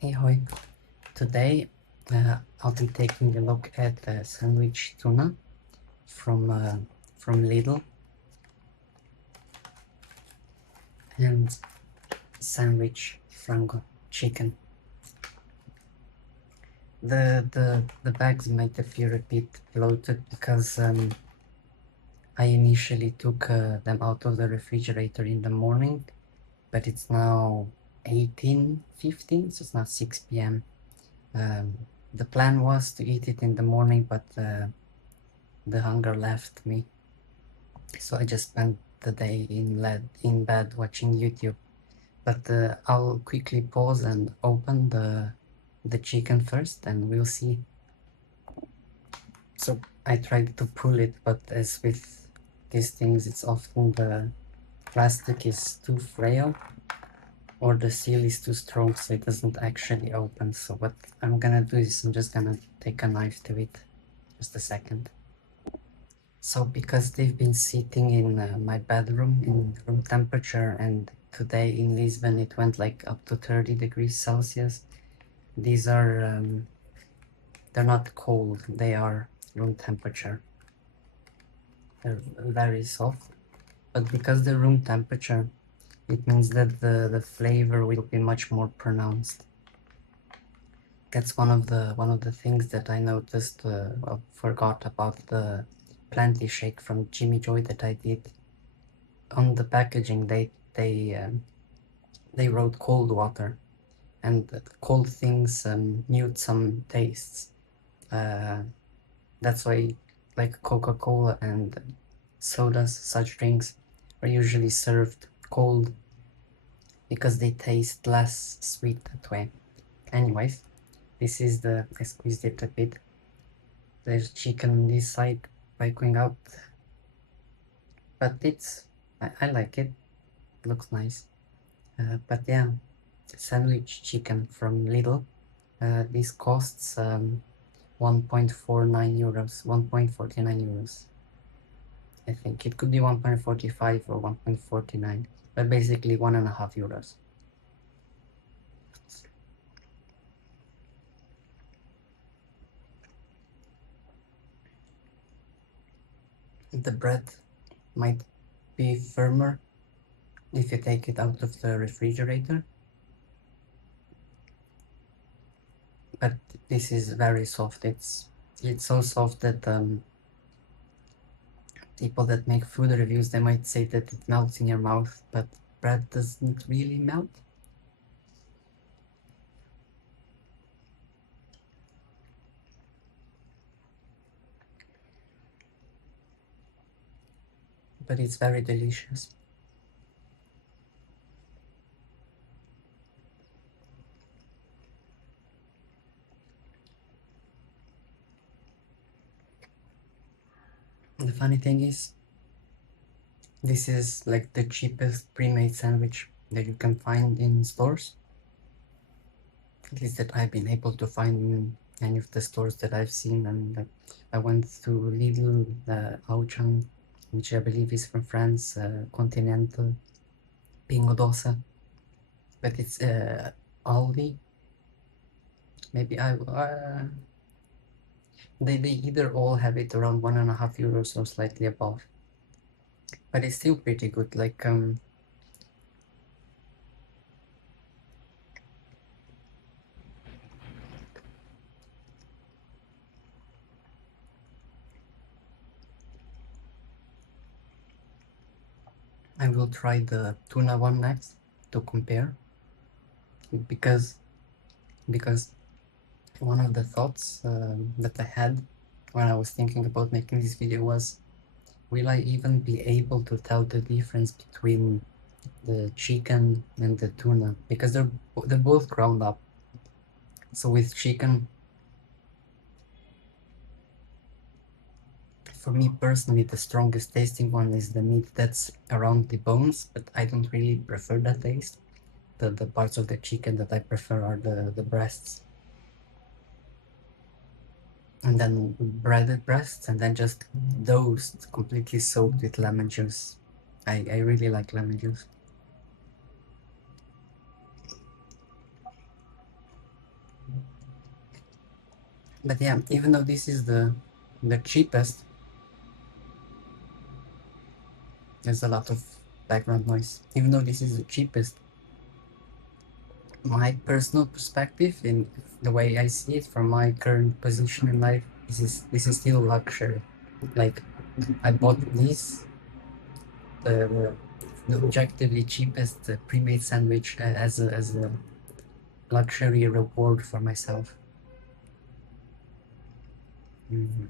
Hey hoi, today I'll be taking a look at the sandwich tuna from Lidl and sandwich frango chicken. The bags might appear a bit bloated because I initially took them out of the refrigerator in the morning, but it's now 18:15, so it's now 6 p.m. The plan was to eat it in the morning, but the hunger left me. So I just spent the day in bed watching YouTube. But I'll quickly pause and open the chicken first, and we'll see. So I tried to pull it, but as with these things, it's often the plastic is too frail or the seal is too strong, so it doesn't actually open. So what I'm gonna do is I'm just gonna take a knife to it. Just a second. So because they've been sitting in my bedroom in room temperature, and today in Lisbon it went like up to 30 degrees Celsius, these are, they're not cold, they are room temperature. They're very soft, but because they're room temperature, it means that the flavor will be much more pronounced. That's one of the things that I noticed, forgot about the plenty shake from Jimmy Joy that I did. On the packaging they wrote cold water, and cold things mute some tastes. That's why like Coca-Cola and sodas, such drinks, are usually served cold because they taste less sweet that way. Anyways, this is I squeezed it a bit. There's chicken on this side going out, but I like it. Looks nice. But yeah, sandwich chicken from Lidl. This costs 1.49 euros, 1.49 euros. I think it could be 1.45 or 1.49, but basically 1.5 euros. The bread might be firmer if you take it out of the refrigerator, but this is very soft. It's so soft that people that make food reviews, they might say that it melts in your mouth, but bread doesn't really melt. But it's very delicious. The funny thing is, this is like the cheapest pre-made sandwich that you can find in stores. At least that I've been able to find in any of the stores that I've seen. And I went to Lidl, Auchan, which I believe is from France, Continental, Pingo Dosa, but it's Aldi. Maybe they either all have it around 1.5 euros or slightly above, but it's still pretty good. Like I will try the tuna one next to compare, because because one of the thoughts that I had when I was thinking about making this video was, will I even be able to tell the difference between the chicken and the tuna, because they're both ground up. So with chicken, for me personally, the strongest tasting one is the meat that's around the bones, but I don't really prefer that taste. The parts of the chicken that I prefer are the breasts. And then breaded breasts, and then just those completely soaked with lemon juice. I really like lemon juice. But yeah, even though this is the cheapest, there's a lot of background noise. Even though this is the cheapest, my personal perspective in the way I see it from my current position in life, this is still luxury. Like I bought this the objectively cheapest pre-made sandwich as a luxury reward for myself. Mhm.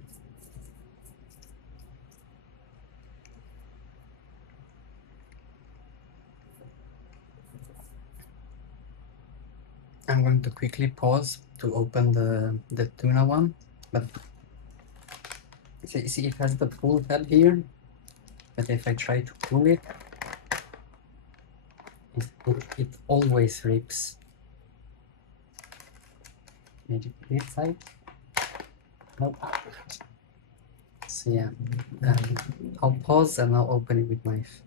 I'm going to quickly pause to open the tuna one, but see it has the pull tab here, but if I try to pull it, it always rips. Maybe this side? Nope. So yeah, I'll pause and I'll open it with knife.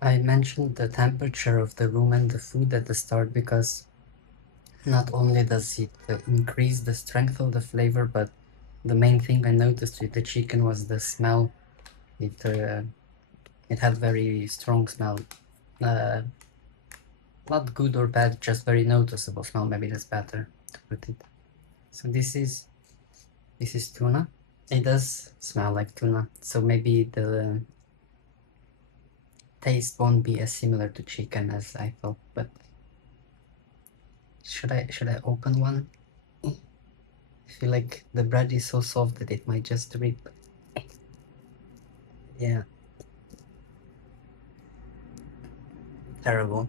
I mentioned the temperature of the room and the food at the start because not only does it increase the strength of the flavor, but the main thing I noticed with the chicken was the smell. It had very strong smell. Uh, Not good or bad, just very noticeable smell. Maybe that's better to put it. So this is tuna. It does smell like tuna. So maybe the taste won't be as similar to chicken as I thought. But should I open one? I feel like the bread is so soft that it might just rip. Yeah, terrible.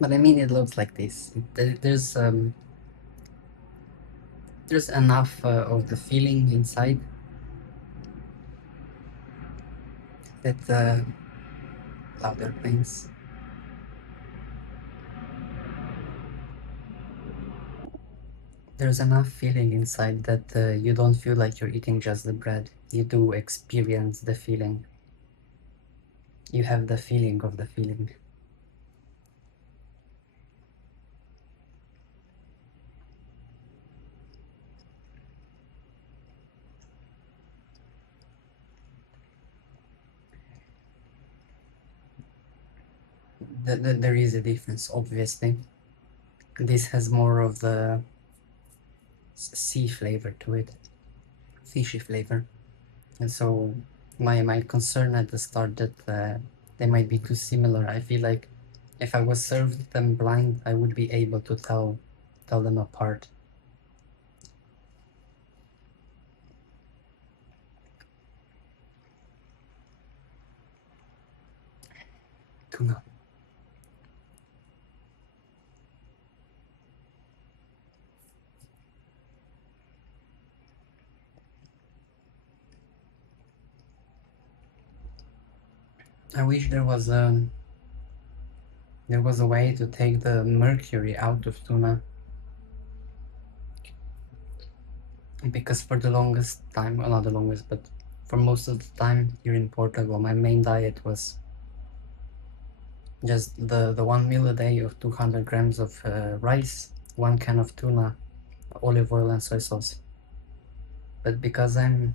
But I mean, it looks like this. There's enough of the feeling inside that louder things. There's enough feeling inside that you don't feel like you're eating just the bread. You do experience the feeling. You have the feeling of the feeling. There is a difference, obviously. This has more of the sea flavor to it, fishy flavor. And so my concern at the start that they might be too similar. I feel like if I was served them blind, I would be able to tell them apart. Tuna. I wish there was a way to take the mercury out of tuna, because for the longest time, well, not the longest, but for most of the time here in Portugal, my main diet was just the one meal a day of 200 grams of rice, one can of tuna, olive oil and soy sauce. But because I'm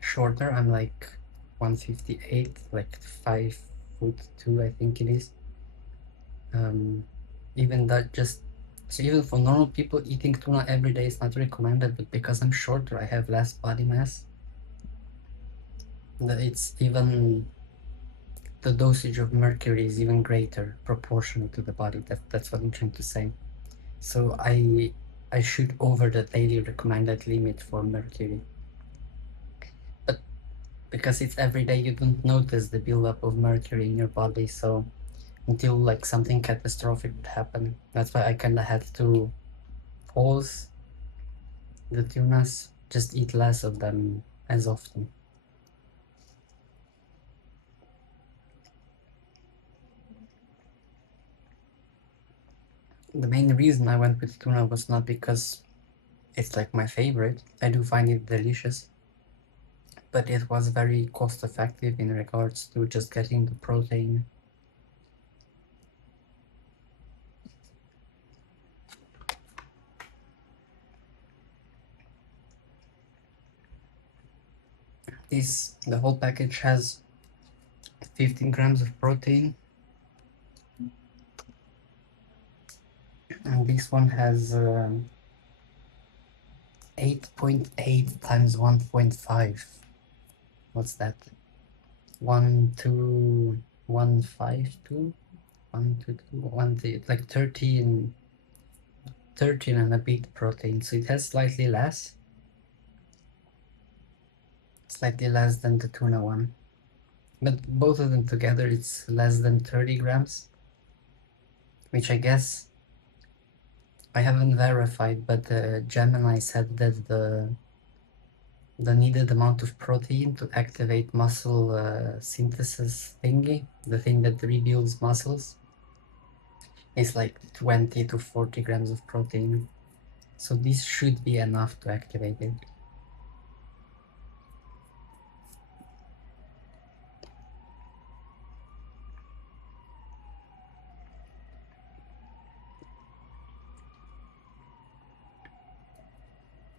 shorter, I'm like 158, like 5'2", I think it is. Even that just so even for normal people, eating tuna every day is not recommended, but because I'm shorter, I have less body mass. It's even the dosage of mercury is even greater proportional to the body. That's what I'm trying to say. So I shoot over the daily recommended limit for mercury. But because it's every day, you don't notice the buildup of mercury in your body. So until like something catastrophic would happen, that's why I kind of had to pause the tunas, just eat less of them as often. The main reason I went with tuna was not because it's like my favorite. I do find it delicious, but it was very cost effective in regards to just getting the protein. The whole package has 15 grams of protein, and this one has 8.8 times 1.5. What's that? 12152, 122, like 13 and a bit protein. So it has slightly less than the tuna one. But both of them together, it's less than 30 grams, which I guess I haven't verified, but Gemini said that the needed amount of protein to activate muscle synthesis thingy, the thing that rebuilds muscles, is like 20 to 40 grams of protein. So this should be enough to activate it.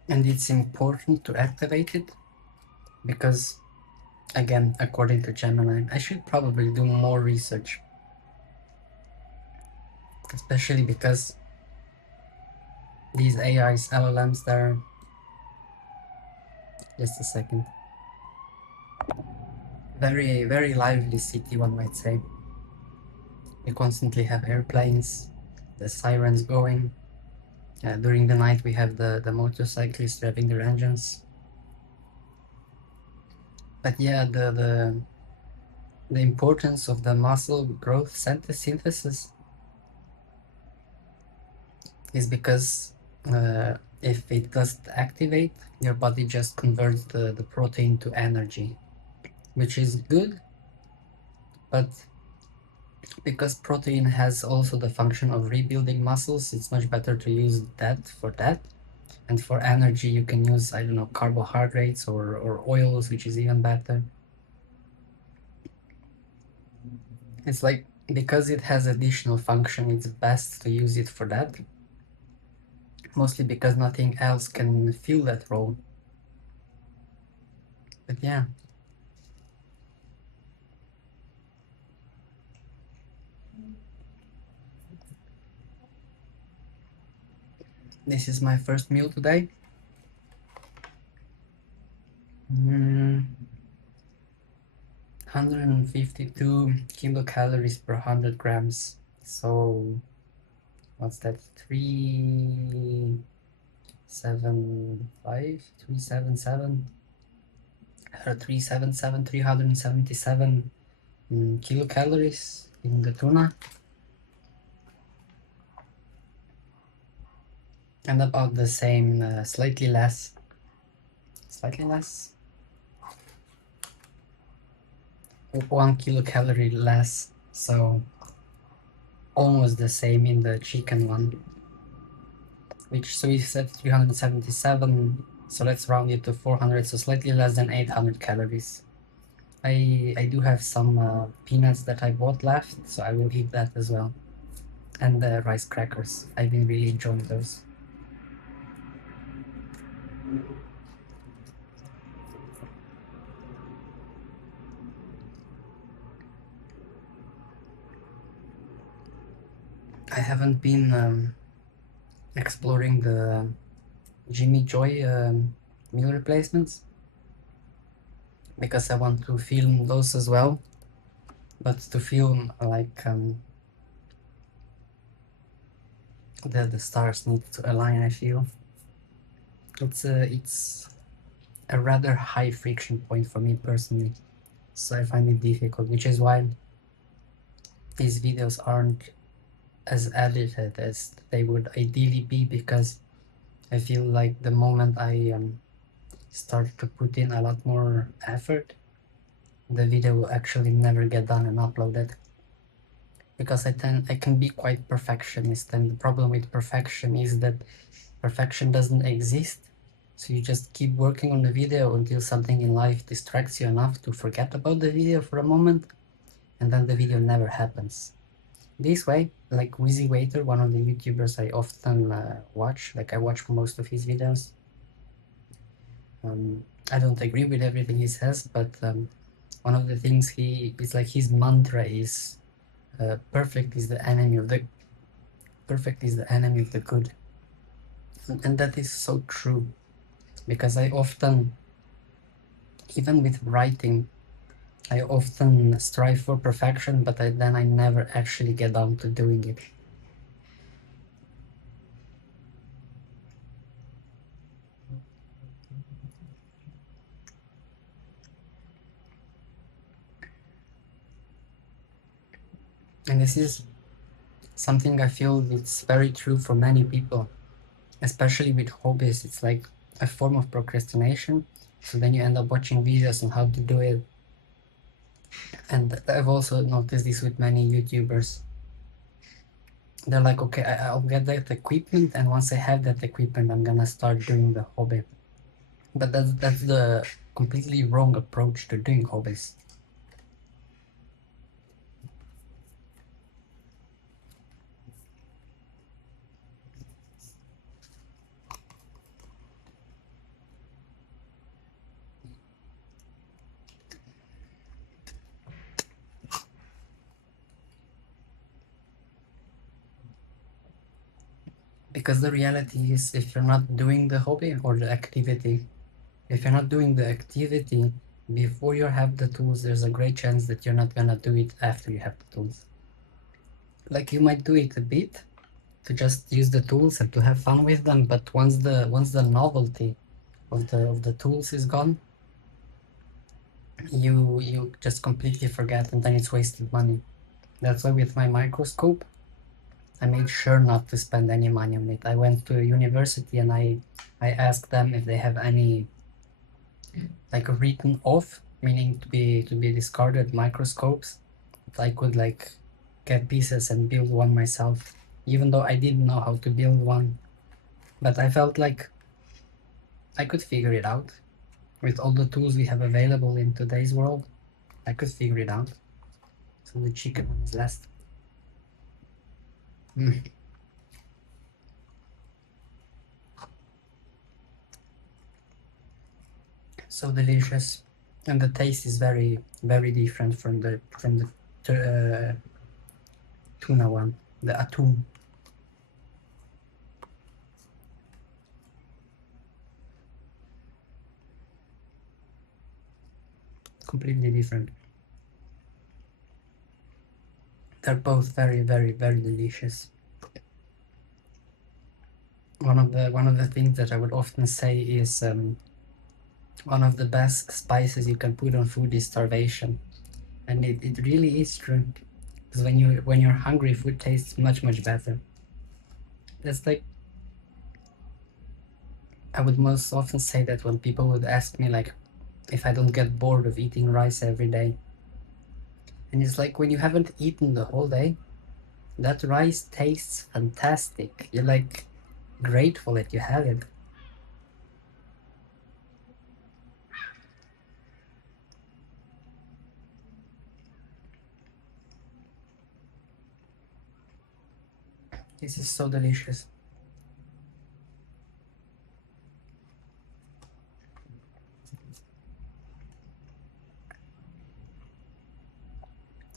And it's important to activate it because, again, according to Gemini, I should probably do more research, especially because these AIs, LLMs, they're just a second. Very, very lively city, one might say. We constantly have airplanes, the sirens going. During the night, we have the motorcyclists revving their engines. But yeah, the importance of the muscle growth synthesis is because if it doesn't activate, your body just converts the protein to energy, which is good, but because protein has also the function of rebuilding muscles, it's much better to use that for that. And for energy, you can use, I don't know, carbohydrates or oils, which is even better. It's like, because it has additional function, it's best to use it for that. Mostly because nothing else can fill that role. But yeah. This is my first meal today. 152 kilocalories per 100 grams. So what's that? 377 kilocalories in the tuna, and about the same, slightly less, 1 kilocalorie less, so almost the same in the chicken one, so we said 377, so let's round it to 400, so slightly less than 800 calories. I do have some peanuts that I bought left, so I will eat that as well. And the rice crackers. I've been really enjoying those. I haven't been exploring the Jimmy Joy meal replacements because I want to film those as well. But to film, like, the stars need to align, I feel. It's a rather high friction point for me personally, so I find it difficult, which is why these videos aren't as edited as they would ideally be, because I feel like the moment I start to put in a lot more effort, the video will actually never get done and uploaded, because I can be quite perfectionist, and the problem with perfection is that perfection doesn't exist. So you just keep working on the video until something in life distracts you enough to forget about the video for a moment, and then the video never happens. This way, like Wheezy Waiter, one of the YouTubers I often watch, like I watch most of his videos, I don't agree with everything he says, but one of the things he is like his mantra is perfect is the enemy of the perfect is the enemy of the good, and that is so true because I often, even with writing, I often strive for perfection, but then I never actually get down to doing it. And this is something I feel it's very true for many people, especially with hobbies. It's like a form of procrastination. So then you end up watching videos on how to do it. And I've also noticed this with many YouTubers. They're like, okay, I'll get that equipment, and once I have that equipment, I'm gonna start doing the hobby. But that's the completely wrong approach to doing hobbies. Because the reality is, if you're not doing the hobby or the activity, if you're not doing the activity before you have the tools, there's a great chance that you're not gonna do it after you have the tools. Like you might do it a bit to just use the tools and to have fun with them, but once the novelty of the tools is gone, you just completely forget, and then it's wasted money. That's why with my microscope, I made sure not to spend any money on it. I went to a university and I asked them if they have any like written off, meaning to be discarded microscopes. If I could like get pieces and build one myself, even though I didn't know how to build one. But I felt like I could figure it out. With all the tools we have available in today's world, I could figure it out. So the chicken one is last. Mm. So delicious, and the taste is very very different from the tuna one, the atún. Completely different. They're both very very very delicious. One of the things that I would often say is one of the best spices you can put on food is starvation, and it really is true. Because when you're hungry, food tastes much much better. That's like I would most often say that when people would ask me like if I don't get bored of eating rice every day, and it's like when you haven't eaten the whole day, that rice tastes fantastic. You're like grateful that you had it. This is so delicious.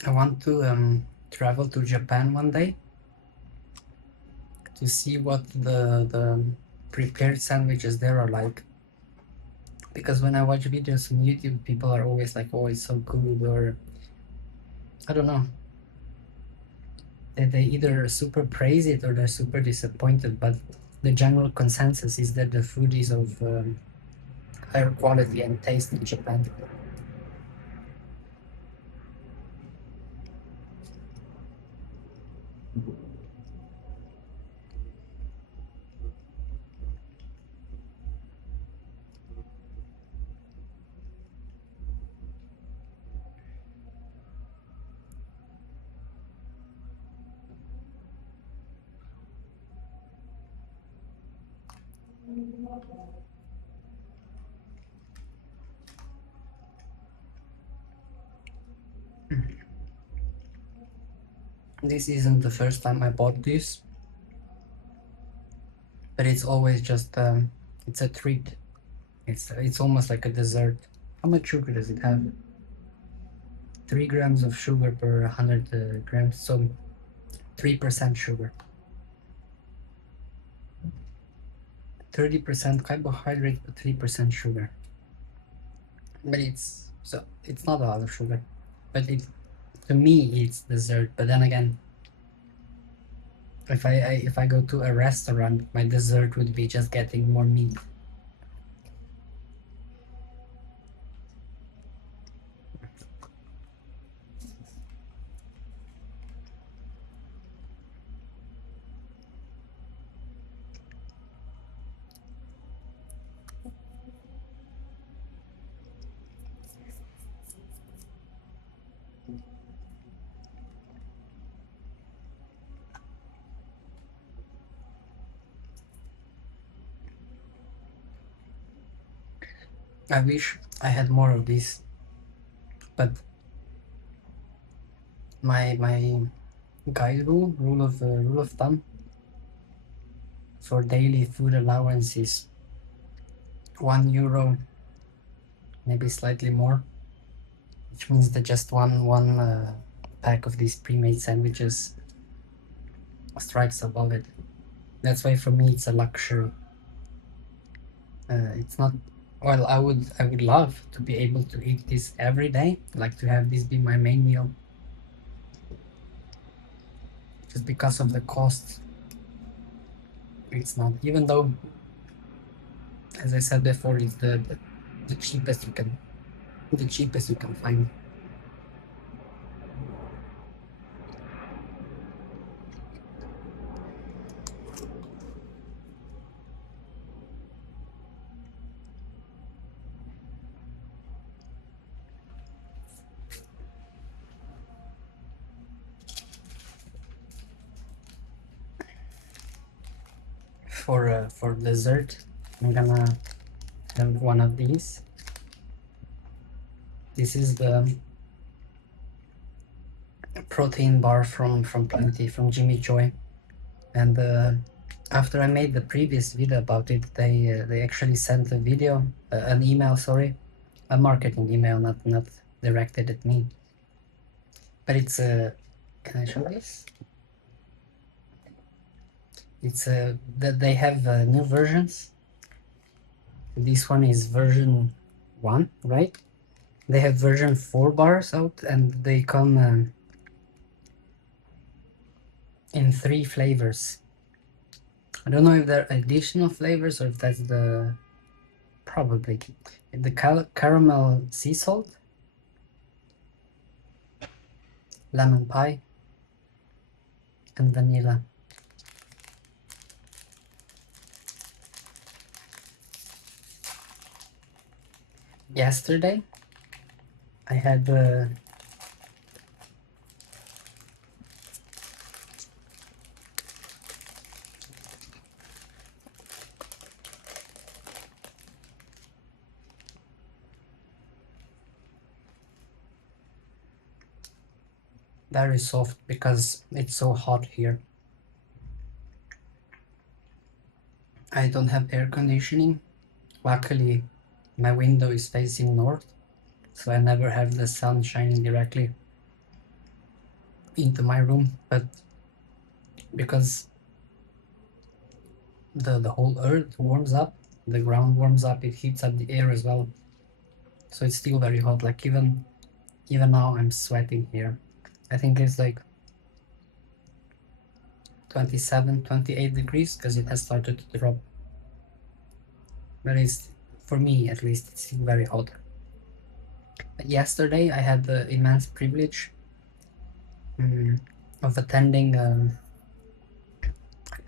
I want to travel to Japan one day to see what the prepared sandwiches there are like. Because when I watch videos on YouTube, people are always like, "Oh, it's so good," or I don't know. They either super praise it or they're super disappointed. But the general consensus is that the food is of higher quality and taste in Japan. This isn't the first time I bought this, but it's always just it's a treat. It's almost like a dessert. How much sugar does it have? 3 grams of sugar per 100 grams, so 3% sugar. 30% carbohydrate, but 3% sugar. But it's not a lot of sugar. But to me it's dessert. But then again, if I go to a restaurant, my dessert would be just getting more meat. I wish I had more of these, but my guide rule of thumb for daily food allowance is €1, maybe slightly more, which means that just one pack of these pre-made sandwiches strikes above it. That's why for me it's a luxury. It's not. Well, I would love to be able to eat this every day, like to have this be my main meal. Just because of the cost, it's not. Even though, as I said before, it's the cheapest you can find. For dessert, I'm gonna have one of these. This is the protein bar from Plenty, from Jimmy Joy, and after I made the previous video about it, they actually sent a video, an email, sorry, a marketing email, not directed at me, but it's a. Can I show this? It's that they have new versions. This one is version 1, right? They have version 4 bars out, and they come in 3 flavors. I don't know if they're additional flavors or if that's the probably the caramel sea salt, lemon pie, and vanilla. Yesterday I had very soft because it's so hot here. I don't have air conditioning. Luckily, my window is facing north, so I never have the sun shining directly into my room. But because the whole earth warms up, the ground warms up, it heats up the air as well. So it's still very hot. Like even now I'm sweating here. I think it's like 27, 28 degrees because it has started to drop. But it's, for me at least, it's still very hot. But yesterday I had the immense privilege of attending,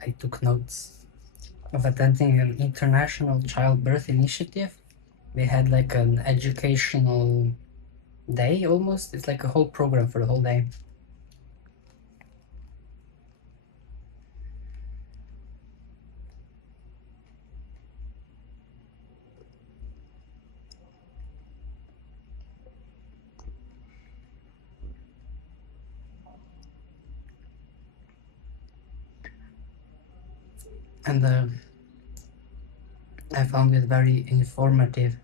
I took notes, of attending an international childbirth initiative. They had like an educational day almost. It's like a whole program for the whole day. And I found it very informative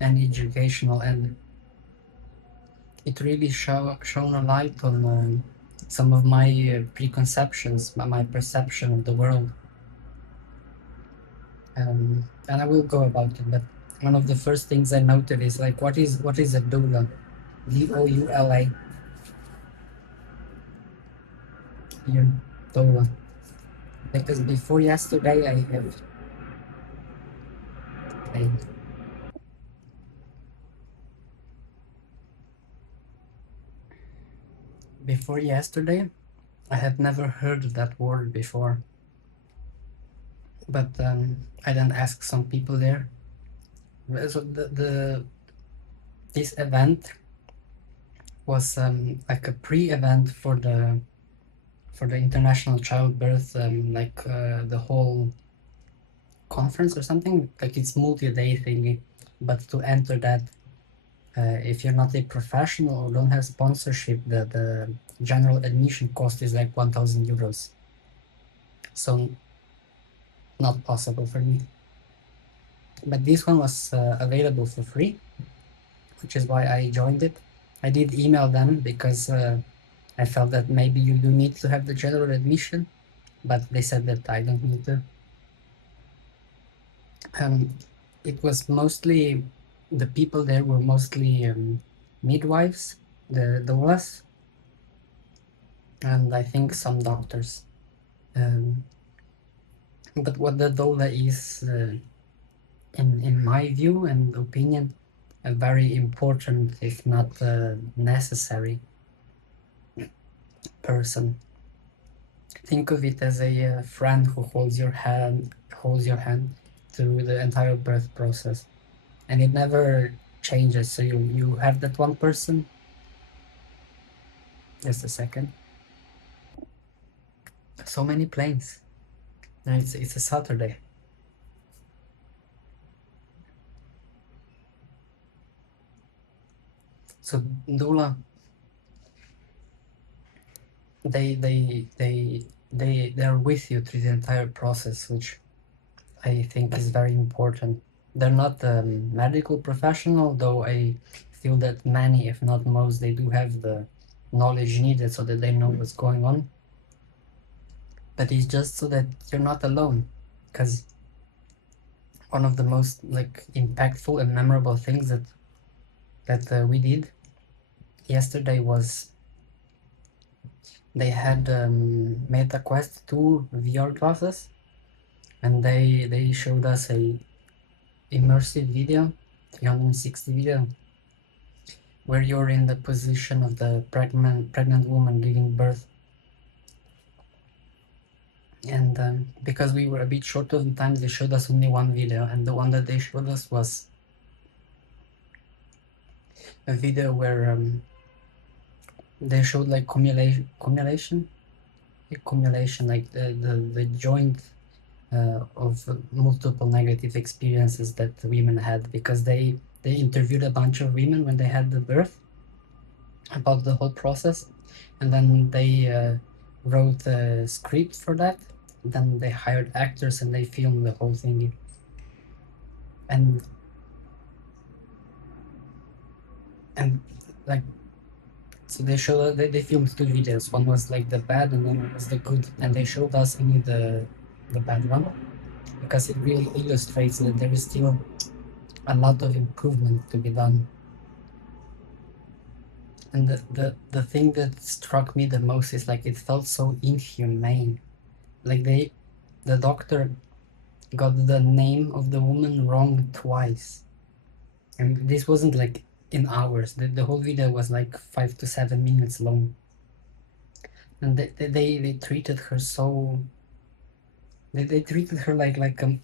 and educational, and it really shone a light on some of my preconceptions, my perception of the world. And I will go about it, but one of the first things I noted is like, what is a doula? Doula. Here, doula. Because before yesterday, I before yesterday, I had never heard that word before. But I then asked some people there. So this event was like a pre-event for the International Childbirth, the whole conference or something. Like it's multi-day thingy, but to enter that, if you're not a professional or don't have sponsorship, the general admission cost is like 1,000 euros. So not possible for me. But this one was available for free, which is why I joined it. I did email them because I felt that maybe you do need to have the general admission, but they said that I don't need to. Um, it was mostly, the people there were mostly midwives, the doulas, and I think some doctors. Um, but what the doula is, in my view and opinion, a very important, if not necessary, person. Think of it as a friend who holds your hand through the entire birth process, and it never changes. So you have that one person. Just a second. So many planes. And it's a Saturday. So doula, they're with you through the entire process, which I think is very important. They're not medical professional, though I feel that many, if not most, they do have the knowledge needed so that they know what's going on. But it's just so that you're not alone, because one of the most like impactful and memorable things that we did yesterday was they had Meta Quest 2 VR glasses, and they showed us a immersive video, 360 video, where you're in the position of the pregnant woman giving birth. And because we were a bit short of the time, they showed us only one video, and the one that they showed us was a video where they showed like cumulation, like the joint of multiple negative experiences that women had, because they interviewed a bunch of women when they had the birth about the whole process, and then they wrote a script for that. Then they hired actors and they filmed the whole thing. And like, so they filmed two videos. One was like the bad, and then one was the good. And they showed us only the bad one, because it really illustrates that there is still a lot of improvement to be done. And the thing that struck me the most is like it felt so inhumane. Like the doctor got the name of the woman wrong twice. And this wasn't like in hours. The whole video was like 5 to 7 minutes long. And they treated her so. They treated her like a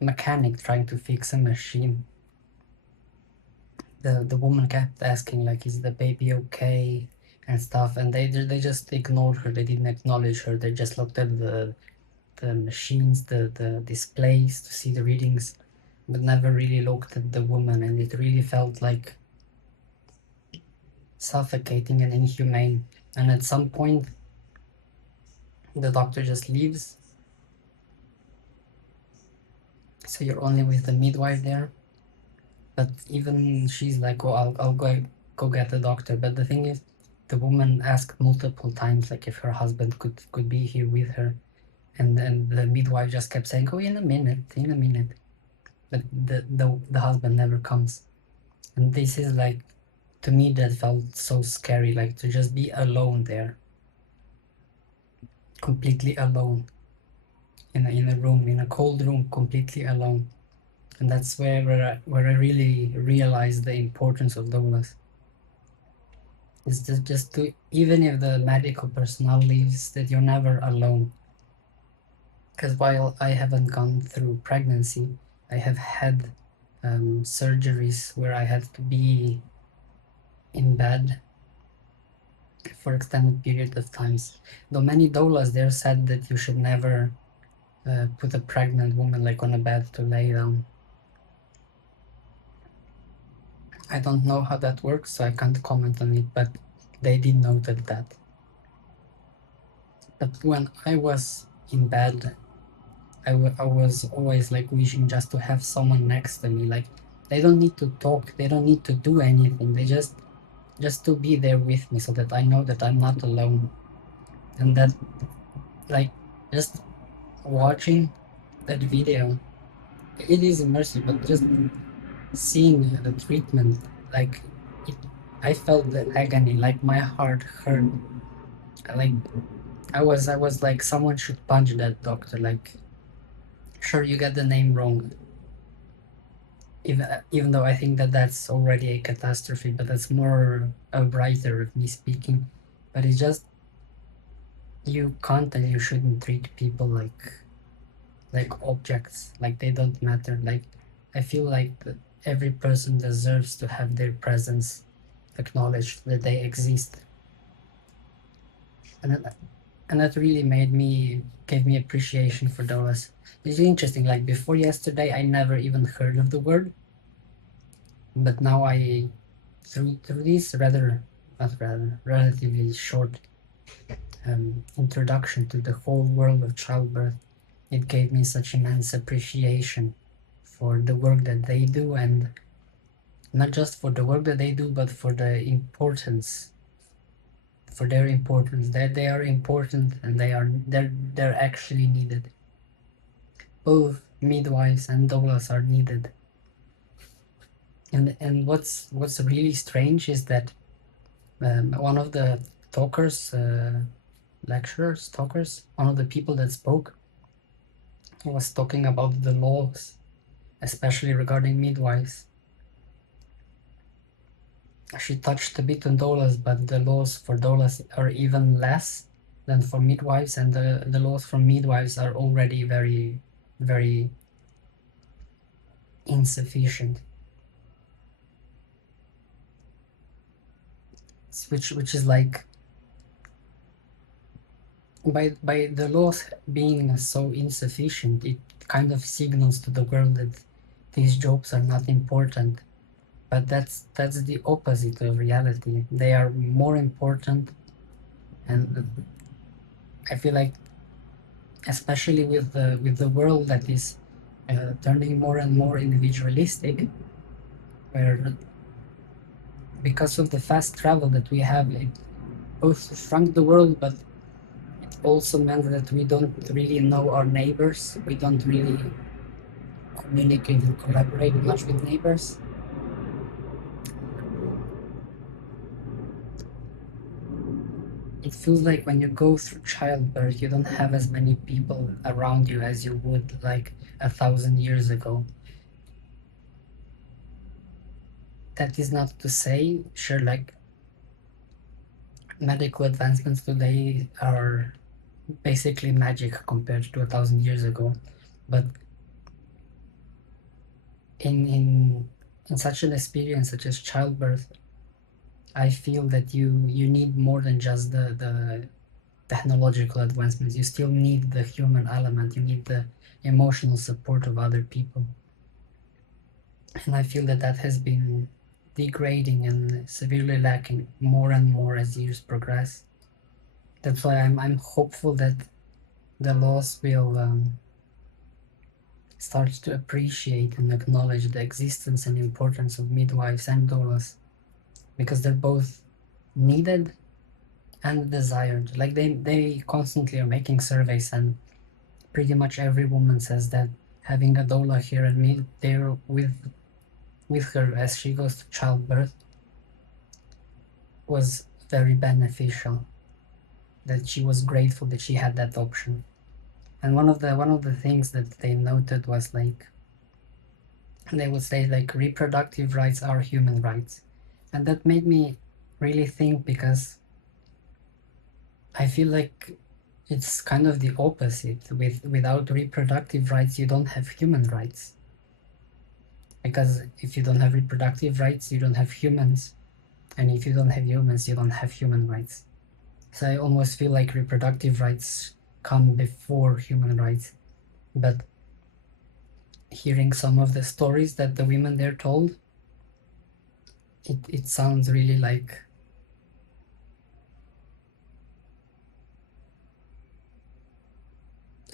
mechanic trying to fix a machine. The woman kept asking like, "Is the baby okay?" and stuff, and they just ignored her. They didn't acknowledge her. They just looked at the machines, the displays to see the readings, but never really looked at the woman, and it really felt like suffocating and inhumane. And at some point, the doctor just leaves. so you're only with the midwife there. But even she's like, oh, I'll go get a doctor. But the thing is, the woman asked multiple times like if her husband could be here with her, and then the midwife just kept saying, oh, in a minute, in a minute. But the husband never comes. And this is like, to me, that felt so scary, like to just be alone there, completely alone, in a room, in a cold room, completely alone. And that's where I really realized the importance of doulas. It's just to, even if the medical personnel leaves, that you're never alone. Because while I haven't gone through pregnancy, I have had surgeries where I had to be in bed for extended period of times. Though many doulas there said that you should never put a pregnant woman like on a bed to lay down. I don't know how that works, so I can't comment on it, but they did note that. But when I was in bed, I was always like wishing just to have someone next to me. Like, they don't need to talk, they don't need to do anything. They just to be there with me, so that I know that I'm not alone. And that, like, just watching that video, it is immersive, but just seeing the treatment, like, it, I felt the agony, like my heart hurt. Like, I was like, someone should punch that doctor. Like, sure, you get the name wrong, even though I think that that's already a catastrophe, but that's more a writer of me speaking. But it's just, you can't and you shouldn't treat people like objects, like they don't matter. Like, I feel like every person deserves to have their presence acknowledged, that they exist. And that really gave me appreciation for those. It's interesting, like before yesterday I never even heard of the word, but now I, through this relatively short introduction to the whole world of childbirth, it gave me such immense appreciation for the work that they do, and not just for the work that they do, but for the importance, for their importance, that they are important, and they're actually needed. Both midwives and doulas are needed. And what's really strange is that one of the talkers, one of the people that spoke, was talking about the laws, especially regarding midwives. She touched a bit on doulas, but the laws for doulas are even less than for midwives, and the laws for midwives are already very, very insufficient. Which is like, by the laws being so insufficient, it kind of signals to the world that these jobs are not important. But that's the opposite of reality. They are more important, and I feel like, especially with the world that is turning more and more individualistic, where because of the fast travel that we have, it both shrunk the world, but it also meant that we don't really know our neighbors. We don't really communicate and collaborate much with neighbors. It feels like when you go through childbirth, you don't have as many people around you as you would like 1,000 years ago. That is not to say, sure, like medical advancements today are basically magic compared to 1,000 years ago, but in such an experience such as childbirth, I feel that you need more than just the technological advancements. You still need the human element. You need the emotional support of other people, and I feel that that has been degrading and severely lacking more and more as years progress. That's why I'm hopeful that the laws will starts to appreciate and acknowledge the existence and importance of midwives and doulas, because they're both needed and desired. Like they constantly are making surveys, and pretty much every woman says that having a doula here and me there with her as she goes to childbirth was very beneficial, that she was grateful that she had that option. And one of the things that they noted was like, they would say like reproductive rights are human rights. And that made me really think, because I feel like it's kind of the opposite. Without reproductive rights you don't have human rights, because if you don't have reproductive rights you don't have humans, and if you don't have humans you don't have human rights. So I almost feel like reproductive rights come before human rights. But hearing some of the stories that the women there told, it sounds really like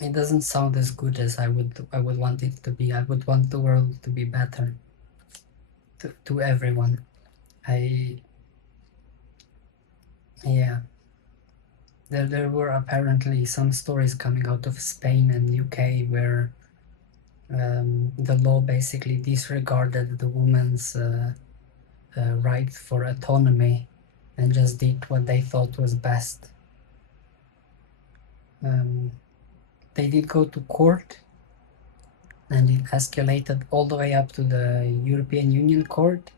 it doesn't sound as good as I would want it to be. I would want the world to be better to everyone. Yeah, there were apparently some stories coming out of Spain and UK where the law basically disregarded the woman's right for autonomy and just did what they thought was best. They did go to court, and it escalated all the way up to the European Union Court,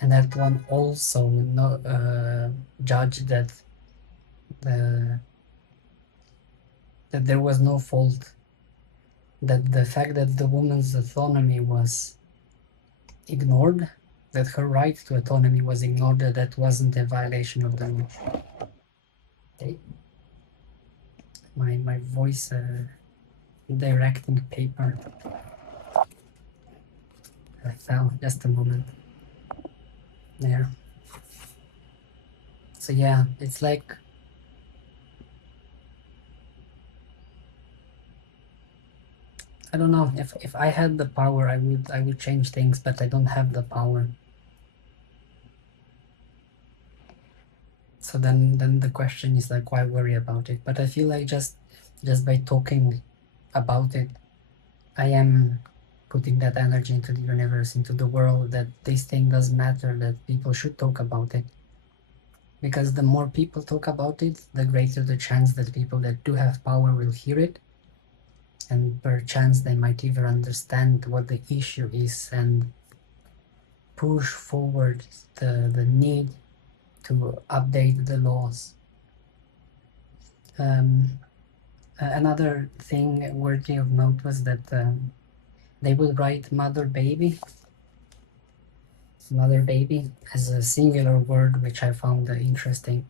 and that one also judged that there was no fault, that the fact that the woman's autonomy was ignored, that her right to autonomy was ignored, that wasn't a violation of the law. Okay. My voice directing paper fell just a moment there. So yeah, it's like I don't know, if I had the power I would change things, but I don't have the power. So then the question is like, why worry about it? But I feel like just by talking about it, I am putting that energy into the universe, into the world, that this thing does matter, that people should talk about it. Because the more people talk about it, the greater the chance that people that do have power will hear it, and perchance they might even understand what the issue is and push forward the need to update the laws. Another thing worthy of note was that they would write mother baby as a singular word, which I found interesting.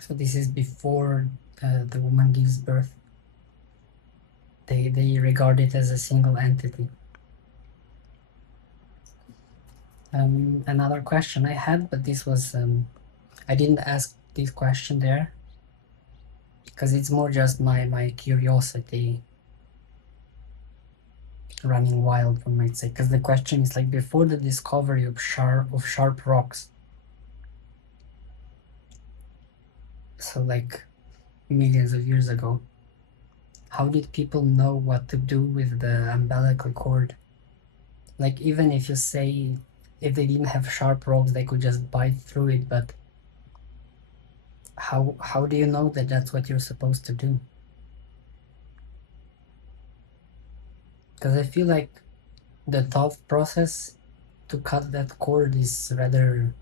So this is before the woman gives birth. They regard it as a single entity. Another question I had, but this was I didn't ask this question there because it's more just my curiosity running wild, one might say. Because the question is like, before the discovery of sharp rocks, so like millions of years ago, how did people know what to do with the umbilical cord? Like, even if you say if they didn't have sharp rocks they could just bite through it, but how do you know that that's what you're supposed to do? Because I feel like the thought process to cut that cord is rather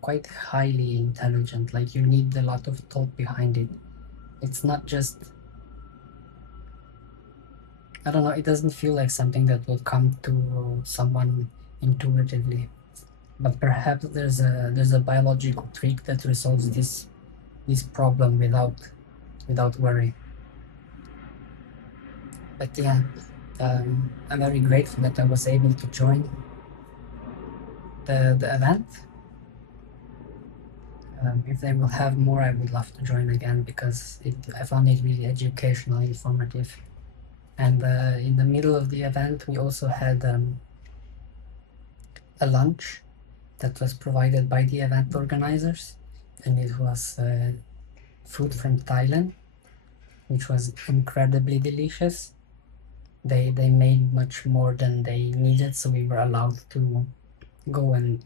quite highly intelligent. Like, you need a lot of thought behind it. It's not just, I don't know, it doesn't feel like something that will come to someone intuitively. But perhaps there's a biological trick that resolves this problem without worry. But yeah, I'm very grateful that I was able to join the event. If they will have more, I would love to join again, because I found it really educational, informative, And in the middle of the event, we also had a lunch that was provided by the event organizers, and it was food from Thailand, which was incredibly delicious. They made much more than they needed, so we were allowed to go and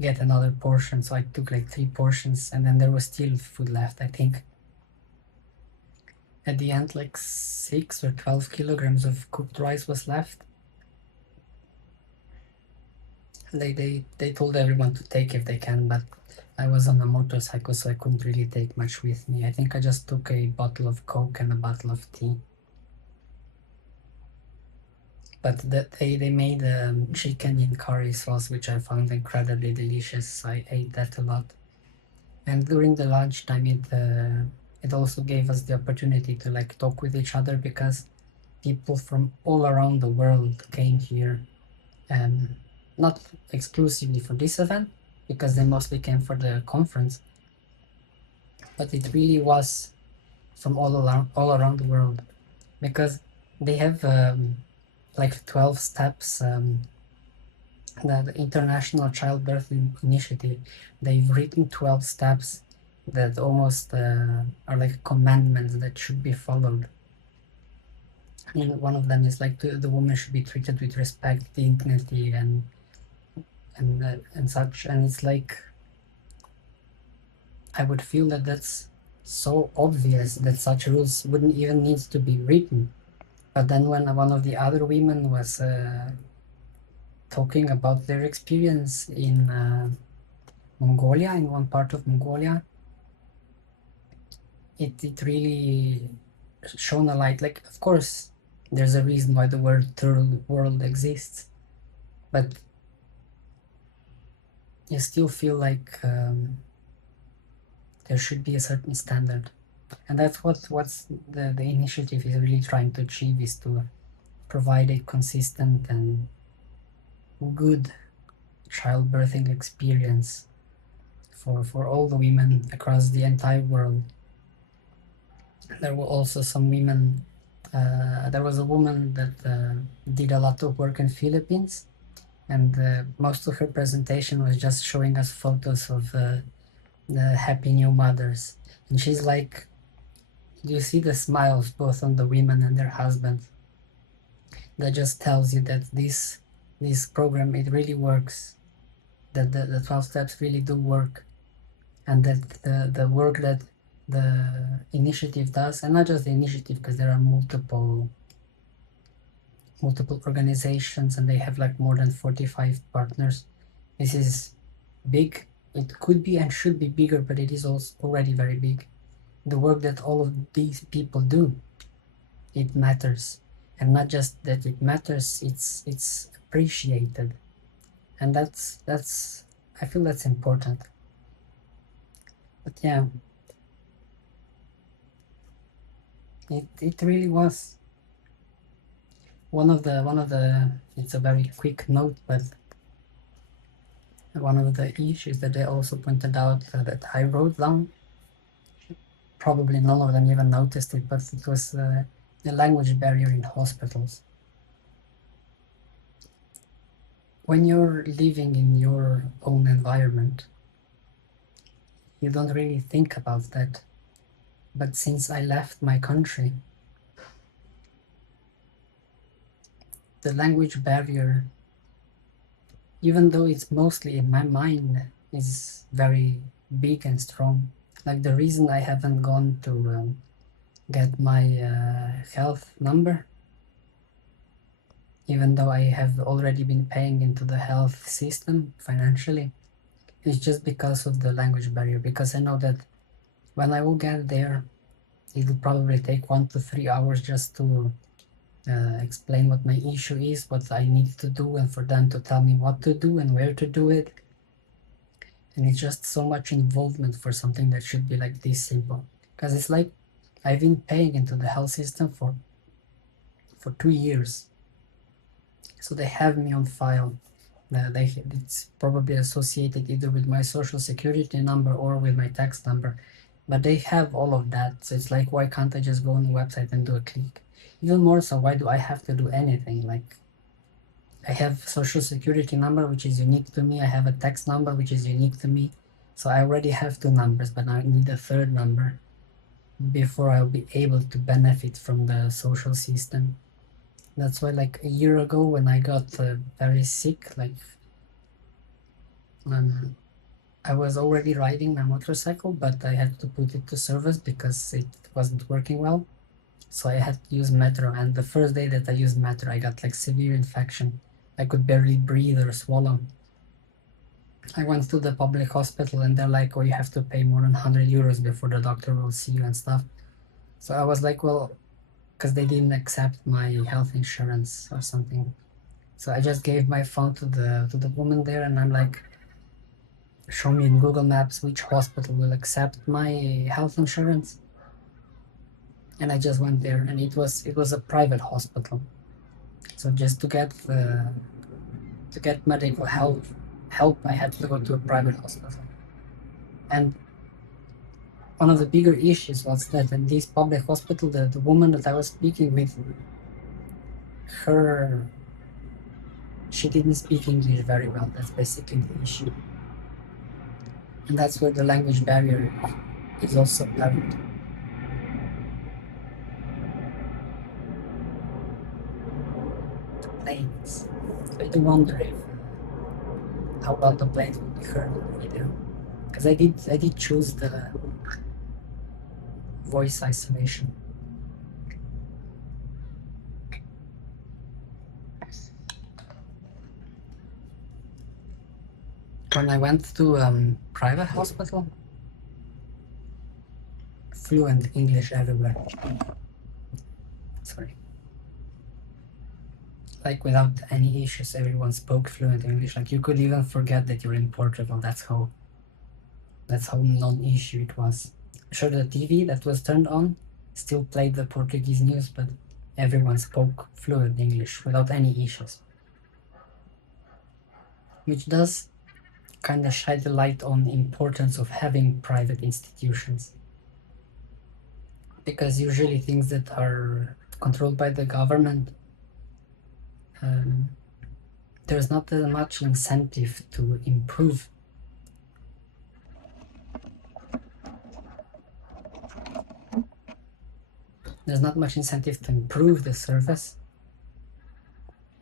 get another portion. So I took like 3 portions, and then there was still food left. I think at the end, like 6 or 12 kilograms of cooked rice was left. They told everyone to take if they can, but I was on a motorcycle, so I couldn't really take much with me. I think I just took a bottle of Coke and a bottle of tea. But they made chicken in curry sauce, which I found incredibly delicious. I ate that a lot. And during the lunchtime, it also gave us the opportunity to like talk with each other, because people from all around the world came here, not exclusively for this event, because they mostly came for the conference, but it really was from all around the world, because they have like 12 steps. The International Childbirth Initiative, they've written 12 steps that almost are like commandments that should be followed. And one of them is like the woman should be treated with respect, dignity, and such. And it's like, I would feel that that's so obvious that such rules wouldn't even need to be written. But then when one of the other women was talking about their experience in Mongolia, in one part of Mongolia, it really shone a light. Like, of course, there's a reason why the word third world exists, but you still feel like there should be a certain standard. And that's what's the initiative is really trying to achieve, is to provide a consistent and good childbirthing experience for all the women across the entire world. There were also some women, there was a woman that did a lot of work in Philippines, and most of her presentation was just showing us photos of the happy new mothers. And she's like, do you see the smiles both on the women and their husbands? That just tells you that this program, it really works, that the 12 steps really do work, and that the work that the initiative does, and not just the initiative, because there are multiple organizations, and they have like more than 45 partners. This is big. It could be and should be bigger, but it is also already very big. The work that all of these people do, it matters. And not just that it matters, it's appreciated. And that's I feel that's important. But yeah, it really was one of the it's a very quick note, but one of the issues that they also pointed out that I wrote down, probably none of them even noticed it, but it was the language barrier in hospitals. When you're living in your own environment, you don't really think about that. But since I left my country, the language barrier, even though it's mostly in my mind, is very big and strong. Like, the reason I haven't gone to get my health number, even though I have already been paying into the health system financially, is just because of the language barrier. Because I know that when I will get there, it will probably take 1 to 3 hours just to explain what my issue is, what I need to do, and for them to tell me what to do and where to do it. And it's just so much involvement for something that should be like this simple. Because it's like, I've been paying into the health system for 2 years. So they have me on file. It's probably associated either with my social security number or with my tax number. But they have all of that. So it's like, why can't I just go on the website and do a click? Even more so, why do I have to do anything? Like, I have social security number, which is unique to me. I have a tax number, which is unique to me. So I already have two numbers, but I need a third number before I'll be able to benefit from the social system. That's why, like a year ago, when I got very sick, like I was already riding my motorcycle, but I had to put it to service because it wasn't working well. So I had to use metro, and the first day that I used metro, I got like severe infection. I could barely breathe or swallow. I went to the public hospital, and they're like, "Oh, you have to pay more than 100 euros before the doctor will see you and stuff." So I was like, "Well," because they didn't accept my health insurance or something. So I just gave my phone to the woman there, and I'm like, "Show me in Google Maps which hospital will accept my health insurance." And I just went there, and it was a private hospital. So just to get medical help, I had to go to a private hospital. And one of the bigger issues was that in this public hospital, the woman that I was speaking with, she didn't speak English very well. That's basically the issue. And that's where the language barrier is also apparent. Planes. I do wonder if how well the planes will be heard in the video. Because I did choose the voice isolation. When I went to private hospital, fluent English everywhere. Sorry. Like without any issues, everyone spoke fluent English. Like you could even forget that you're in Portugal. That's how non-issue it was. Sure, the TV that was turned on still played the Portuguese news, but everyone spoke fluent English without any issues. Which does kind of shed the light on the importance of having private institutions. Because usually things that are controlled by the government, there's not that much incentive to improve. There's not much incentive to improve the service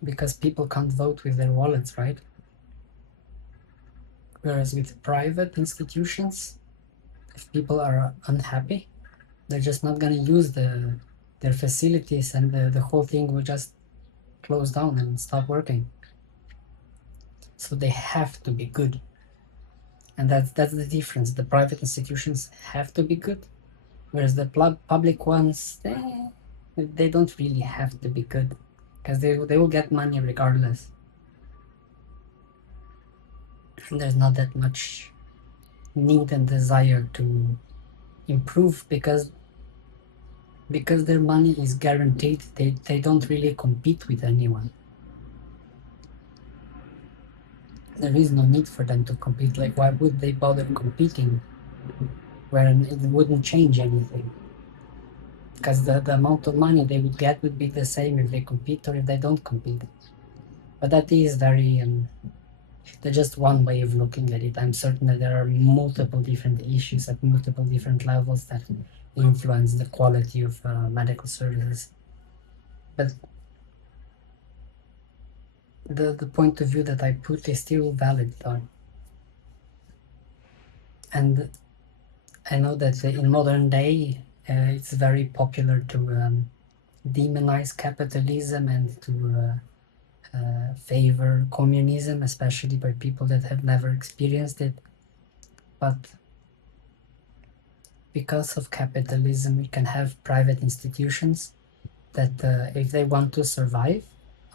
because people can't vote with their wallets, right? Whereas with private institutions, if people are unhappy, they're just not going to use their facilities, and the whole thing will just close down and stop working. So they have to be good. And that's the difference. The private institutions have to be good, whereas the public ones, they don't really have to be good, because they will get money regardless. And there's not that much need and desire to improve because their money is guaranteed. They don't really compete with anyone. There is no need for them to compete. Like, why would they bother competing when it wouldn't change anything? Because the amount of money they would get would be the same if they compete or if they don't compete. But that is very that's just one way of looking at it. I'm certain that there are multiple different issues at multiple different levels that influence the quality of medical services. But the point of view that I put is still valid though. And I know that in modern day it's very popular to demonize capitalism and to favor communism, especially by people that have never experienced it. But because of capitalism, we can have private institutions that if they want to survive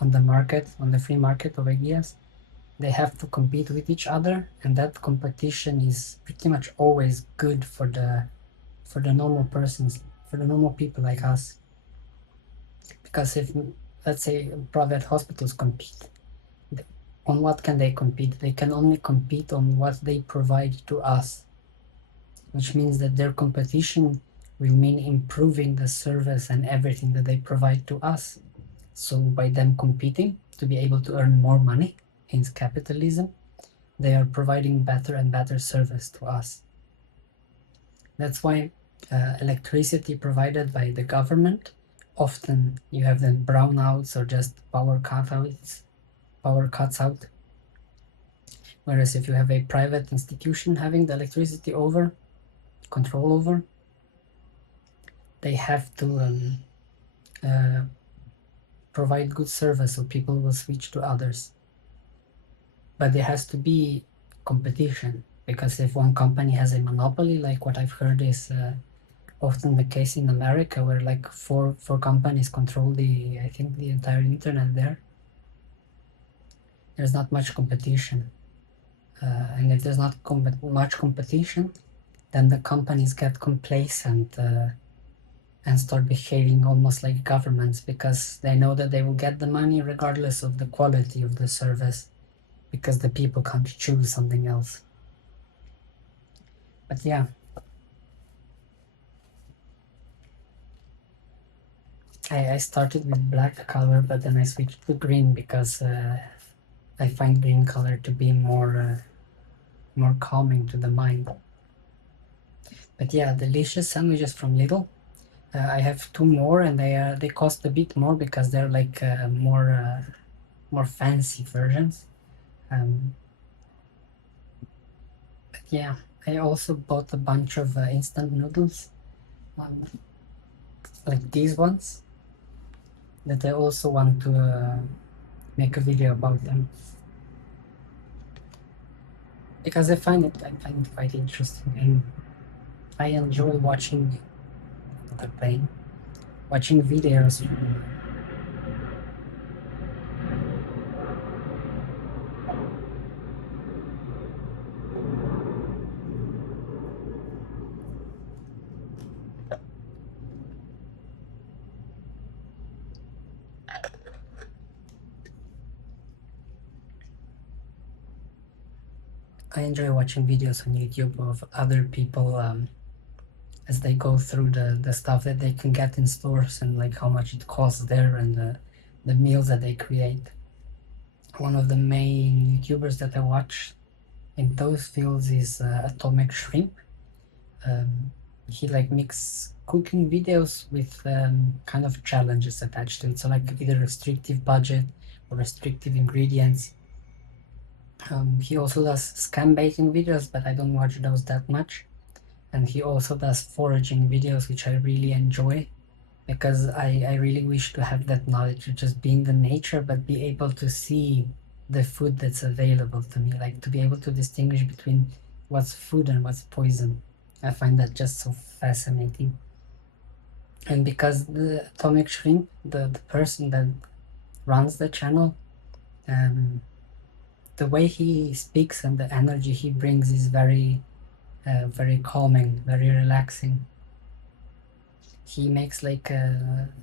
on the market, on the free market of ideas, they have to compete with each other, and that competition is pretty much always good for the normal persons, for the normal people like us. Because if, let's say, private hospitals compete, on what can they compete? They can only compete on what they provide to us, which means that their competition will mean improving the service and everything that they provide to us. So by them competing to be able to earn more money, hence capitalism, they are providing better and better service to us. That's why electricity provided by the government, often you have then brownouts or just power cuts out. Whereas if you have a private institution having the electricity control over, they have to provide good service so people will switch to others. But there has to be competition, because if one company has a monopoly, like what I've heard is often the case in America, where like four companies control I think the entire internet there, there's not much competition. And if there's not much competition, then the companies get complacent and start behaving almost like governments, because they know that they will get the money regardless of the quality of the service, because the people can't choose something else. But yeah, I started with black color, but then I switched to green because I find green color to be more calming to the mind. But yeah, delicious sandwiches from Lidl. I have two more, and they cost a bit more because they're like more fancy versions. But yeah, I also bought a bunch of instant noodles, like these ones, that I also want to make a video about them, because I find it quite interesting, and I enjoy watching the plane, watching videos. I enjoy watching videos on YouTube of other people as they go through the stuff that they can get in stores, and like how much it costs there, and the meals that they create. One of the main YouTubers that I watch in those fields is Atomic Shrimp. He like mix cooking videos with kind of challenges attached to it, so like either restrictive budget or restrictive ingredients. He also does scam baiting videos, but I don't watch those that much. And he also does foraging videos, which I really enjoy, because I really wish to have that knowledge of just being the nature, but be able to see the food that's available to me, like to be able to distinguish between what's food and what's poison. I find that just so fascinating. And because the Atomic Shrimp, the person that runs the channel, the way he speaks and the energy he brings is very calming, very relaxing. He makes like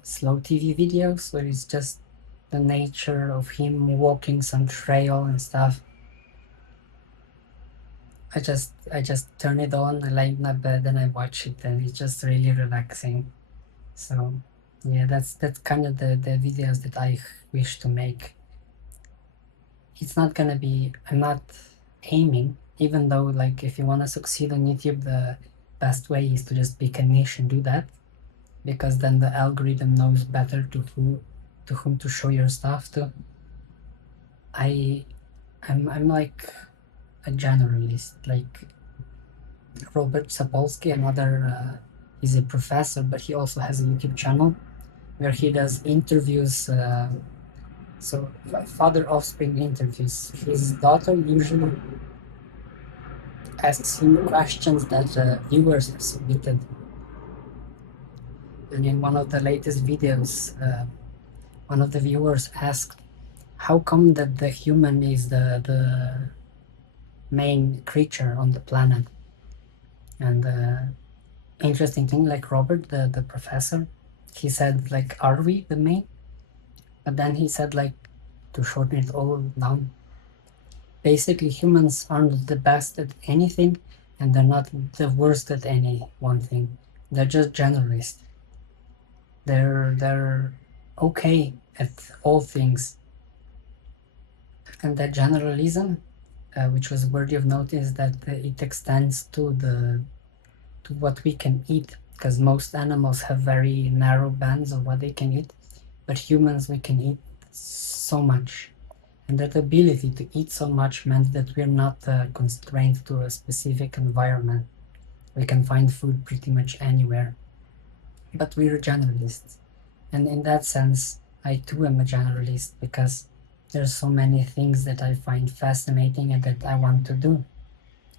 slow TV videos where it's just the nature of him walking some trail and stuff. I just turn it on, I lay in my bed and I watch it, and it's just really relaxing. So yeah, that's kind of the videos that I wish to make. It's not gonna be, I'm not aiming, even though like if you want to succeed on YouTube, the best way is to just pick a niche and do that, because then the algorithm knows better to whom to show your stuff to. I'm like a generalist, like Robert Sapolsky, another he's a professor, but he also has a YouTube channel where he does interviews, so father offspring interviews. His daughter usually asks him questions that viewers have submitted, and in one of the latest videos, one of the viewers asked, how come that the human is the main creature on the planet? And interesting thing, like Robert, the professor, he said like, are we the main? But then he said, like, to shorten it all down, basically humans aren't the best at anything, and they're not the worst at any one thing. They're just generalists. They're okay at all things, and that generalism, which was worthy of note, is that it extends to what we can eat, because most animals have very narrow bands of what they can eat, but humans, we can eat so much. And that ability to eat so much meant that we're not constrained to a specific environment. We can find food pretty much anywhere. But we're generalists. And in that sense, I too am a generalist, because there's so many things that I find fascinating and that I want to do.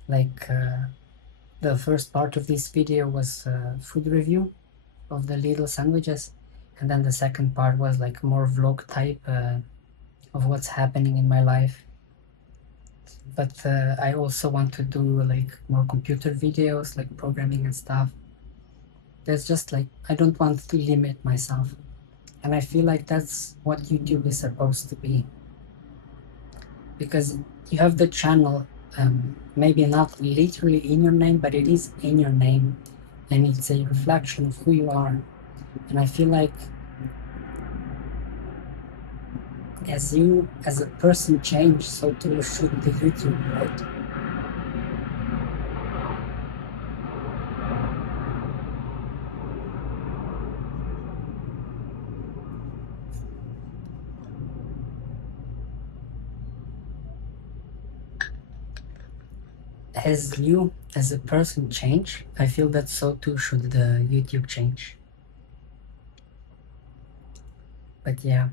Like the first part of this video was food review of the Lidl sandwiches, and then the second part was like more vlog type of what's happening in my life. But I also want to do like more computer videos, like programming and stuff. There's just like, I don't want to limit myself, and I feel like that's what YouTube is supposed to be, because you have the channel, maybe not literally in your name, but it is in your name, and it's a reflection of who you are. And I feel like as you as a person change, so too should the YouTube, right? As you as a person change, I feel that so too should the YouTube change. But yeah,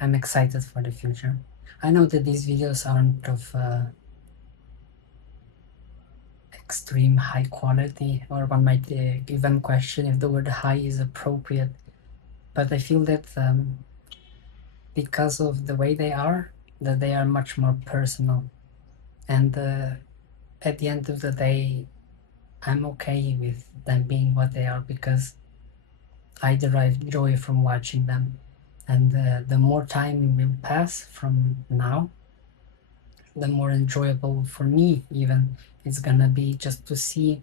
I'm excited for the future. I know that these videos aren't of extreme high quality, or one might even question if the word high is appropriate, but I feel that because of the way they are, that they are much more personal, and at the end of the day, I'm okay with them being what they are, because I derive joy from watching them. And the more time will pass from now, the more enjoyable for me even it's gonna be, just to see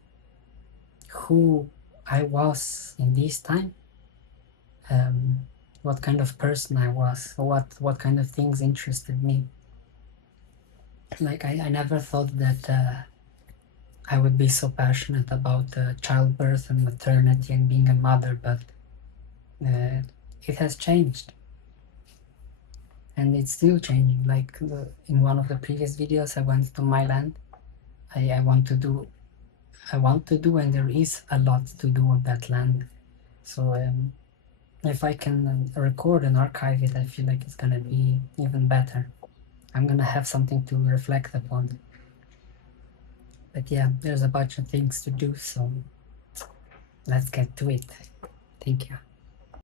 who I was in this time, what kind of person I was, what kind of things interested me. Like I never thought that I would be so passionate about childbirth and maternity and being a mother, but it has changed, and it's still changing. Like in one of the previous videos, I went to my land. I want to do, and there is a lot to do on that land. So if I can record and archive it, I feel like it's gonna be even better. I'm gonna have something to reflect upon. But yeah, there's a bunch of things to do, so let's get to it. Thank you.